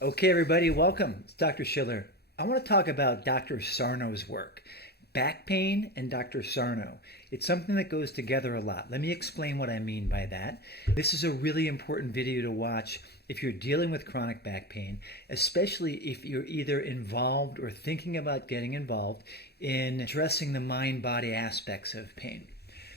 Okay, everybody, welcome. It's Dr. Shiller. I want to talk about Dr. Sarno's work, back pain and Dr. Sarno. It's something that goes together a lot. Let me explain what I mean by that. This is a really important video to watch if you're dealing with chronic back pain, especially if you're either involved or thinking about getting involved in addressing the mind-body aspects of pain.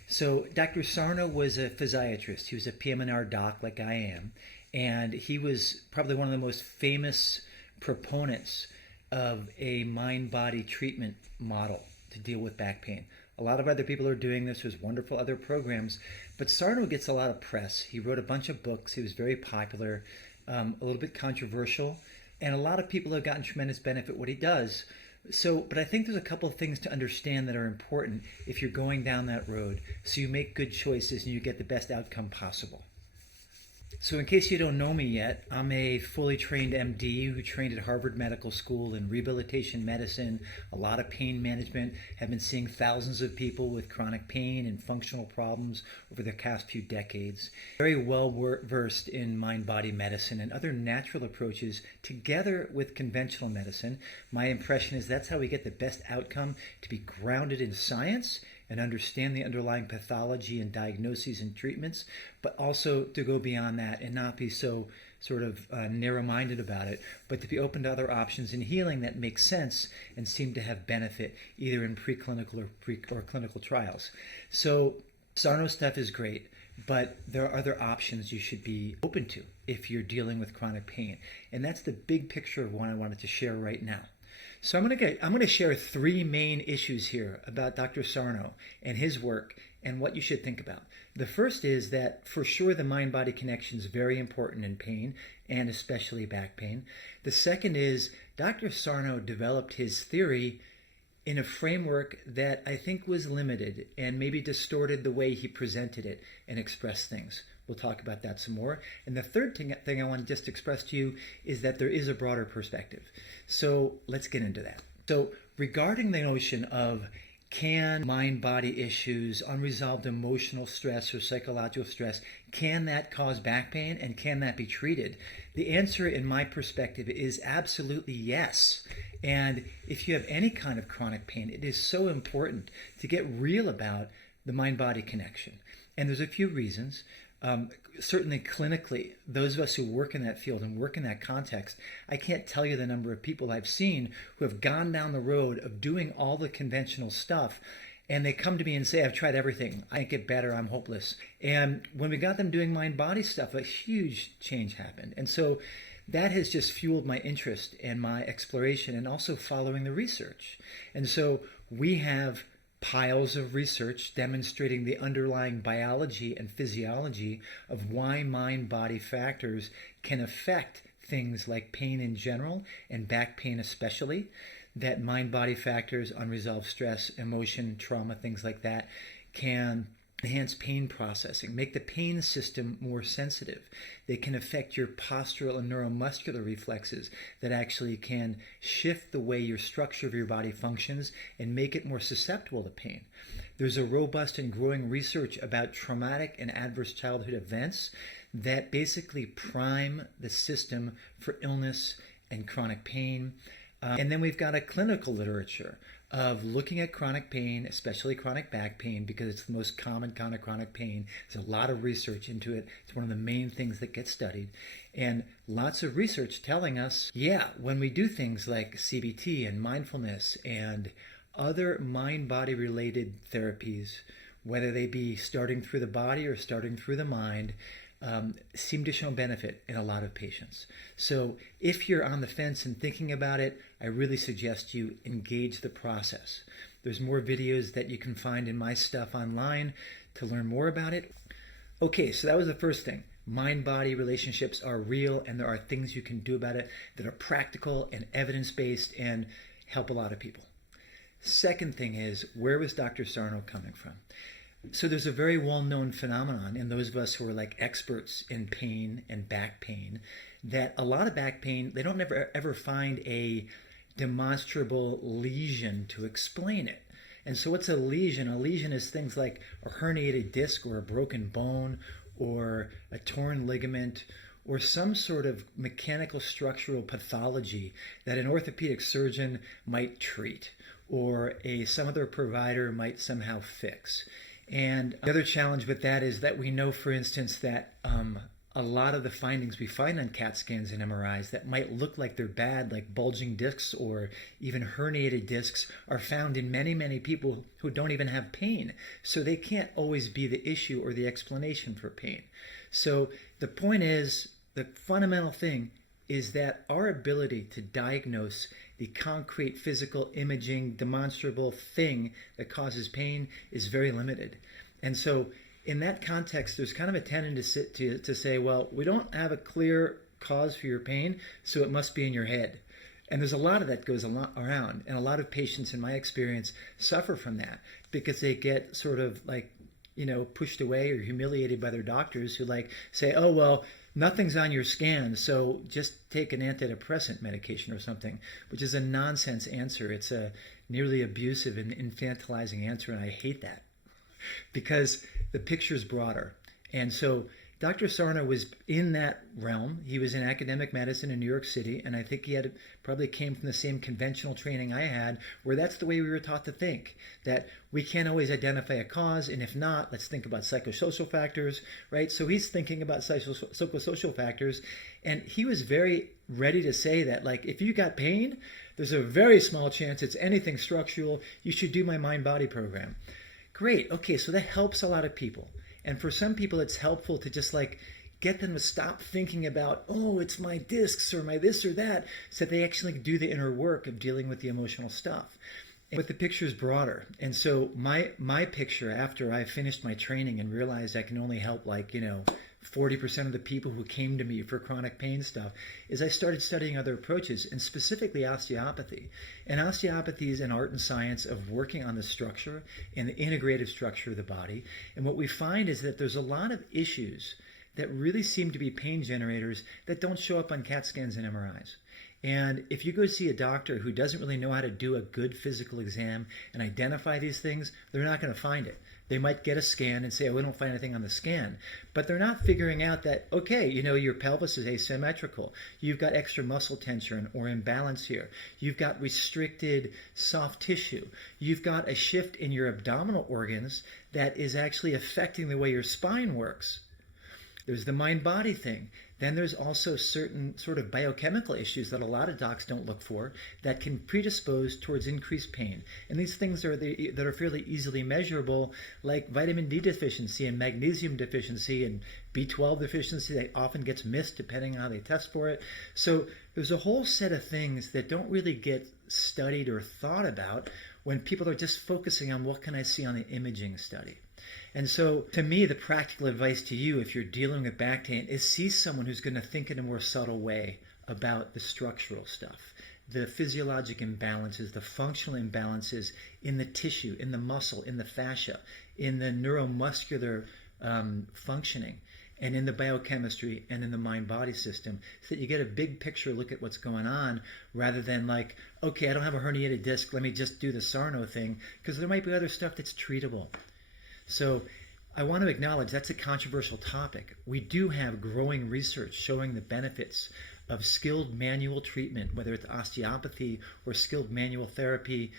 So Dr. Sarno was a physiatrist. He was a PM&R doc like I am. And he was probably one of the most famous proponents of a mind-body treatment model to deal with back pain. A lot of other people are doing this. There's wonderful other programs. But Sarno gets a lot of press. He wrote a bunch of books. He was very popular, a little bit controversial. And a lot of people have gotten tremendous benefit what he does. But I think there's a couple of things to understand that are important if you're going down that road so you make good choices and you get the best outcome possible. So in case you don't know me yet, I'm a fully trained MD who trained at Harvard Medical School in rehabilitation medicine, a lot of pain management, have been seeing thousands of people with chronic pain and functional problems over the past few decades. Very well versed in mind-body medicine and other natural approaches together with conventional medicine. My impression is that's how we get the best outcome, to be grounded in science and understand the underlying pathology and diagnoses and treatments, but also to go beyond that and not be so sort of narrow-minded about it, but to be open to other options in healing that make sense and seem to have benefit either in preclinical or clinical trials. So Sarno stuff is great, but there are other options you should be open to if you're dealing with chronic pain. And that's the big picture of what I wanted to share right now. So I'm going to share three main issues here about Dr. Sarno and his work and what you should think about. The first is that for sure the mind-body connection is very important in pain and especially back pain. The second is Dr. Sarno developed his theory in a framework that I think was limited and maybe distorted the way he presented it and expressed things. We'll talk about that some more. And the third thing I want to just express to you is that there is a broader perspective. So let's get into that. So regarding the notion of can mind-body issues, unresolved emotional stress or psychological stress, can that cause back pain and can that be treated? The answer in my perspective is absolutely yes. And if you have any kind of chronic pain, it is so important to get real about the mind-body connection. And there's a few reasons. Certainly clinically, those of us who work in that field and work in that context, I can't tell you the number of people I've seen who have gone down the road of doing all the conventional stuff, and they come to me and say, I've tried everything. I can't get better. I'm hopeless. And when we got them doing mind-body stuff, a huge change happened. And so that has just fueled my interest and my exploration and also following the research. And so we have piles of research demonstrating the underlying biology and physiology of why mind-body factors can affect things like pain in general and back pain especially, that mind-body factors, unresolved stress, emotion, trauma, things like that, can enhance pain processing, make the pain system more sensitive. They can affect your postural and neuromuscular reflexes that actually can shift the way your structure of your body functions and make it more susceptible to pain. There's a robust and growing research about traumatic and adverse childhood events that basically prime the system for illness and chronic pain. And then we've got a clinical literature of looking at chronic pain, especially chronic back pain, because it's the most common kind of chronic pain. There's a lot of research into it. It's one of the main things that gets studied. And lots of research telling us, when we do things like CBT and mindfulness and other mind-body related therapies, whether they be starting through the body or starting through the mind, seem to show benefit in a lot of patients. So if you're on the fence and thinking about it, I really suggest you engage the process. There's more videos that you can find in my stuff online to learn more about it. Okay, so that was the first thing. Mind-body relationships are real and there are things you can do about it that are practical and evidence-based and help a lot of people. Second thing is, where was Dr. Sarno coming from? So there's a very well-known phenomenon in those of us who are like experts in pain and back pain, that a lot of back pain, they don't ever find a demonstrable lesion to explain it. And so what's a lesion? A lesion is things like a herniated disc or a broken bone or a torn ligament or some sort of mechanical structural pathology that an orthopedic surgeon might treat or some other provider might somehow fix. And the other challenge with that is that we know, for instance, that a lot of the findings we find on CAT scans and MRIs that might look like they're bad, like bulging discs or even herniated discs, are found in many, many people who don't even have pain. So they can't always be the issue or the explanation for pain. So the point is, the fundamental thing is that our ability to diagnose the concrete physical imaging demonstrable thing that causes pain is very limited. And so in that context, there's kind of a tendency to say, well, we don't have a clear cause for your pain, so it must be in your head. And there's a lot of that goes around. And a lot of patients, in my experience, suffer from that because they get sort of like, pushed away or humiliated by their doctors who say, oh, well, nothing's on your scan, so just take an antidepressant medication or something, which is a nonsense answer. It's a nearly abusive and infantilizing answer, and I hate that because the picture's broader. And so Dr. Sarno was in that realm. He was in academic medicine in New York City, and I think he probably came from the same conventional training I had, where that's the way we were taught to think, that we can't always identify a cause, and if not, let's think about psychosocial factors, right? So he's thinking about psychosocial factors, and he was very ready to say that, if you got pain, there's a very small chance it's anything structural. You should do my mind-body program. Great. Okay, so that helps a lot of people. And for some people, it's helpful to just get them to stop thinking about, oh, it's my discs or my this or that, so that they actually do the inner work of dealing with the emotional stuff. But the picture is broader. And so my picture, after I finished my training and realized I can only help 40% of the people who came to me for chronic pain stuff, is I started studying other approaches, and specifically osteopathy. And osteopathy is an art and science of working on the structure and the integrative structure of the body. And what we find is that there's a lot of issues that really seem to be pain generators that don't show up on CAT scans and MRIs. And if you go see a doctor who doesn't really know how to do a good physical exam and identify these things, they're not going to find it. They might get a scan and say, oh, we don't find anything on the scan. But they're not figuring out that, okay, your pelvis is asymmetrical. You've got extra muscle tension or imbalance here. You've got restricted soft tissue. You've got a shift in your abdominal organs that is actually affecting the way your spine works. There's the mind-body thing. Then there's also certain sort of biochemical issues that a lot of docs don't look for that can predispose towards increased pain. And these things that are fairly easily measurable, like vitamin D deficiency and magnesium deficiency and B12 deficiency that often gets missed depending on how they test for it. So there's a whole set of things that don't really get studied or thought about when people are just focusing on what can I see on the imaging study. And so, to me, the practical advice to you, if you're dealing with back pain, is see someone who's going to think in a more subtle way about the structural stuff, the physiologic imbalances, the functional imbalances in the tissue, in the muscle, in the fascia, in the neuromuscular functioning, and in the biochemistry and in the mind-body system, so that you get a big picture look at what's going on, rather than okay, I don't have a herniated disc, let me just do the Sarno thing, because there might be other stuff that's treatable. So I want to acknowledge that's a controversial topic. We do have growing research showing the benefits of skilled manual treatment, whether it's osteopathy or skilled manual therapy,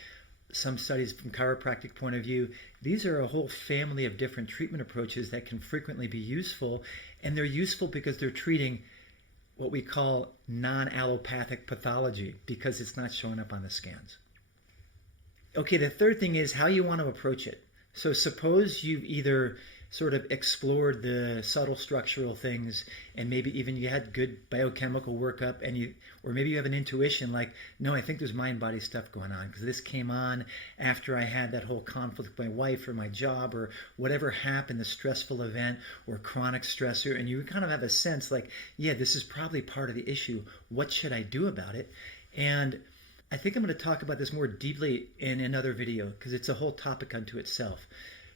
some studies from chiropractic point of view. These are a whole family of different treatment approaches that can frequently be useful, and they're useful because they're treating what we call non-allopathic pathology because it's not showing up on the scans. Okay, the third thing is how you want to approach it. So suppose you've either sort of explored the subtle structural things, and maybe even you had good biochemical workup, or maybe you have an intuition no, I think there's mind-body stuff going on because this came on after I had that whole conflict with my wife or my job or whatever happened, the stressful event or chronic stressor, and you kind of have a sense yeah, this is probably part of the issue. What should I do about it? And I think I'm going to talk about this more deeply in another video because it's a whole topic unto itself.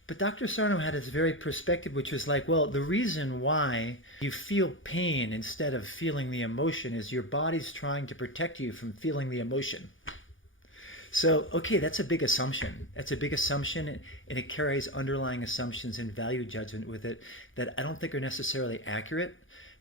But Dr. Sarno had this very perspective, which was well, the reason why you feel pain instead of feeling the emotion is your body's trying to protect you from feeling the emotion. So, okay, that's a big assumption. That's a big assumption, and it carries underlying assumptions and value judgment with it that I don't think are necessarily accurate,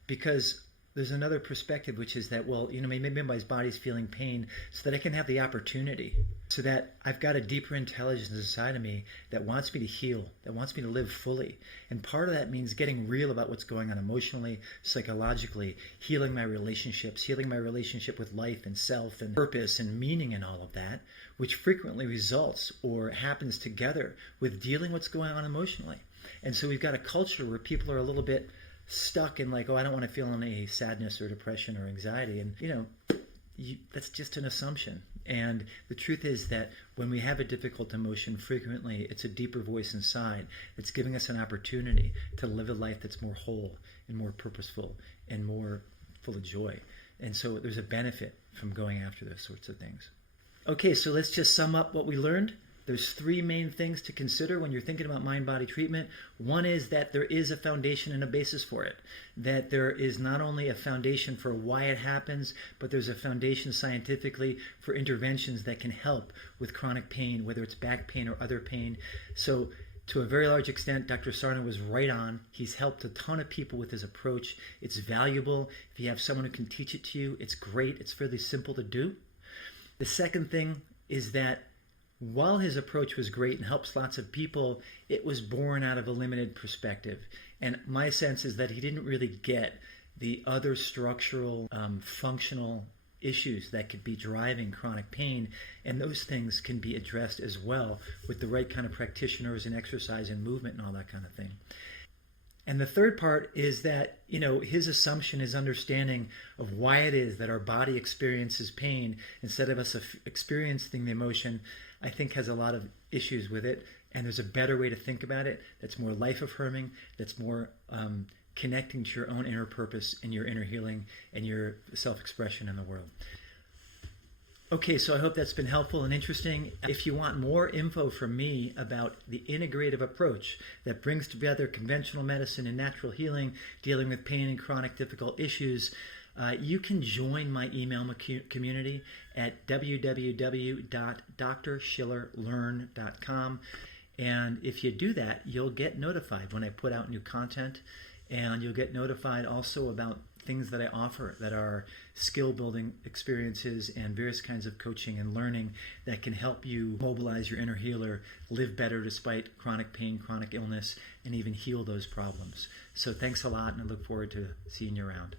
because there's another perspective, which is that, well, maybe my body's feeling pain so that I can have the opportunity, so that I've got a deeper intelligence inside of me that wants me to heal, that wants me to live fully. And part of that means getting real about what's going on emotionally, psychologically, healing my relationships, healing my relationship with life and self and purpose and meaning and all of that, which frequently results or happens together with dealing what's going on emotionally. And so we've got a culture where people are a little bit stuck in like, oh, I don't want to feel any sadness or depression or anxiety. And, that's just an assumption. And the truth is that when we have a difficult emotion, frequently it's a deeper voice inside that's giving us an opportunity to live a life that's more whole and more purposeful and more full of joy. And so there's a benefit from going after those sorts of things. Okay, so let's just sum up what we learned. There's three main things to consider when you're thinking about mind-body treatment. One is that there is a foundation and a basis for it. That there is not only a foundation for why it happens, but there's a foundation scientifically for interventions that can help with chronic pain, whether it's back pain or other pain. So to a very large extent, Dr. Sarno was right on. He's helped a ton of people with his approach. It's valuable. If you have someone who can teach it to you, it's great. It's fairly simple to do. The second thing is that while his approach was great and helps lots of people, it was born out of a limited perspective. And my sense is that he didn't really get the other structural, functional issues that could be driving chronic pain. And those things can be addressed as well with the right kind of practitioners and exercise and movement and all that kind of thing. And the third part is that, his assumption, his understanding of why it is that our body experiences pain instead of us experiencing the emotion, I think has a lot of issues with it. And there's a better way to think about it that's more life-affirming, that's more connecting to your own inner purpose and your inner healing and your self-expression in the world. Okay, so I hope that's been helpful and interesting. If you want more info from me about the integrative approach that brings together conventional medicine and natural healing, dealing with pain and chronic difficult issues, you can join my email community at www.drshillerlearn.com. And if you do that, you'll get notified when I put out new content, and you'll get notified also about things that I offer that are skill building experiences and various kinds of coaching and learning that can help you mobilize your inner healer, live better despite chronic pain, chronic illness, and even heal those problems. So thanks a lot, and I look forward to seeing you around.